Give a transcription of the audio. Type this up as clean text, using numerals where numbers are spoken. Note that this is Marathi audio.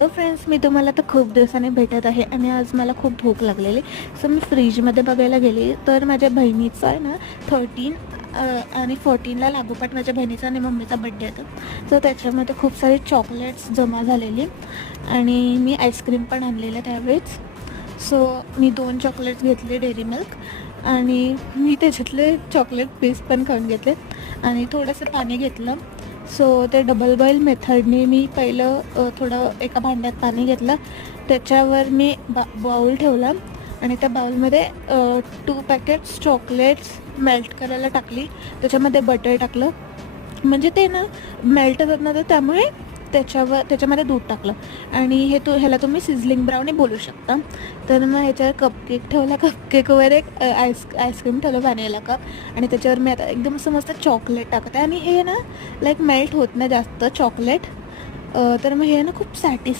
तर फ्रेंड्स, मी तुम्हाला तर खूप दिवसांनी भेटत आहे आणि आज मला खूप भूक लागलेली. सो मी फ्रीजमध्ये बघायला गेली तर माझ्या बहिणीचा आहे ना 13 आणि 14ला लागोपाठ माझ्या बहिणीचा आणि मम्मीचा बड्डे होता. तर त्याच्यामध्ये खूप सारे चॉकलेट्स जमा झालेली आणि मी आईस्क्रीम पण आणलेलं त्यावेळेस. सो मी 2 चॉकलेट्स घेतले डेअरी मिल्क आणि मी त्याच्यातले चॉकलेट पीस पण खाऊन घेतले आणि थोडंसं पाणी घेतलं. सो ते डबल बॉईल मेथडने मी पहिलं थोडं एका भांड्यात पाणी घेतलं, त्याच्यावर मी बाऊल ठेवला आणि त्या बाऊलमध्ये 2 पॅकेट्स चॉकलेट्स मेल्ट करायला टाकली. त्याच्यामध्ये बटर टाकलं, म्हणजे ते ना मेल्ट होत नव्हतं, त्यामुळे त्याच्यामध्ये दूध टाकलं आणि ह्याला तुम्ही सिझलिंग ब्राउनी बोलू शकता. तर मग ह्याच्यावर कपकेक ठेवला, कपकेकवर एक आईस्क्रीम ठेवलं व्हॅनिला कप आणि त्याच्यावर मी आता एकदम असं मस्त चॉकलेट टाकते आणि हे ना लाईक मेल्ट होत नाही जास्त चॉकलेट. तर मग हे ना खूप सॅटिस्फाय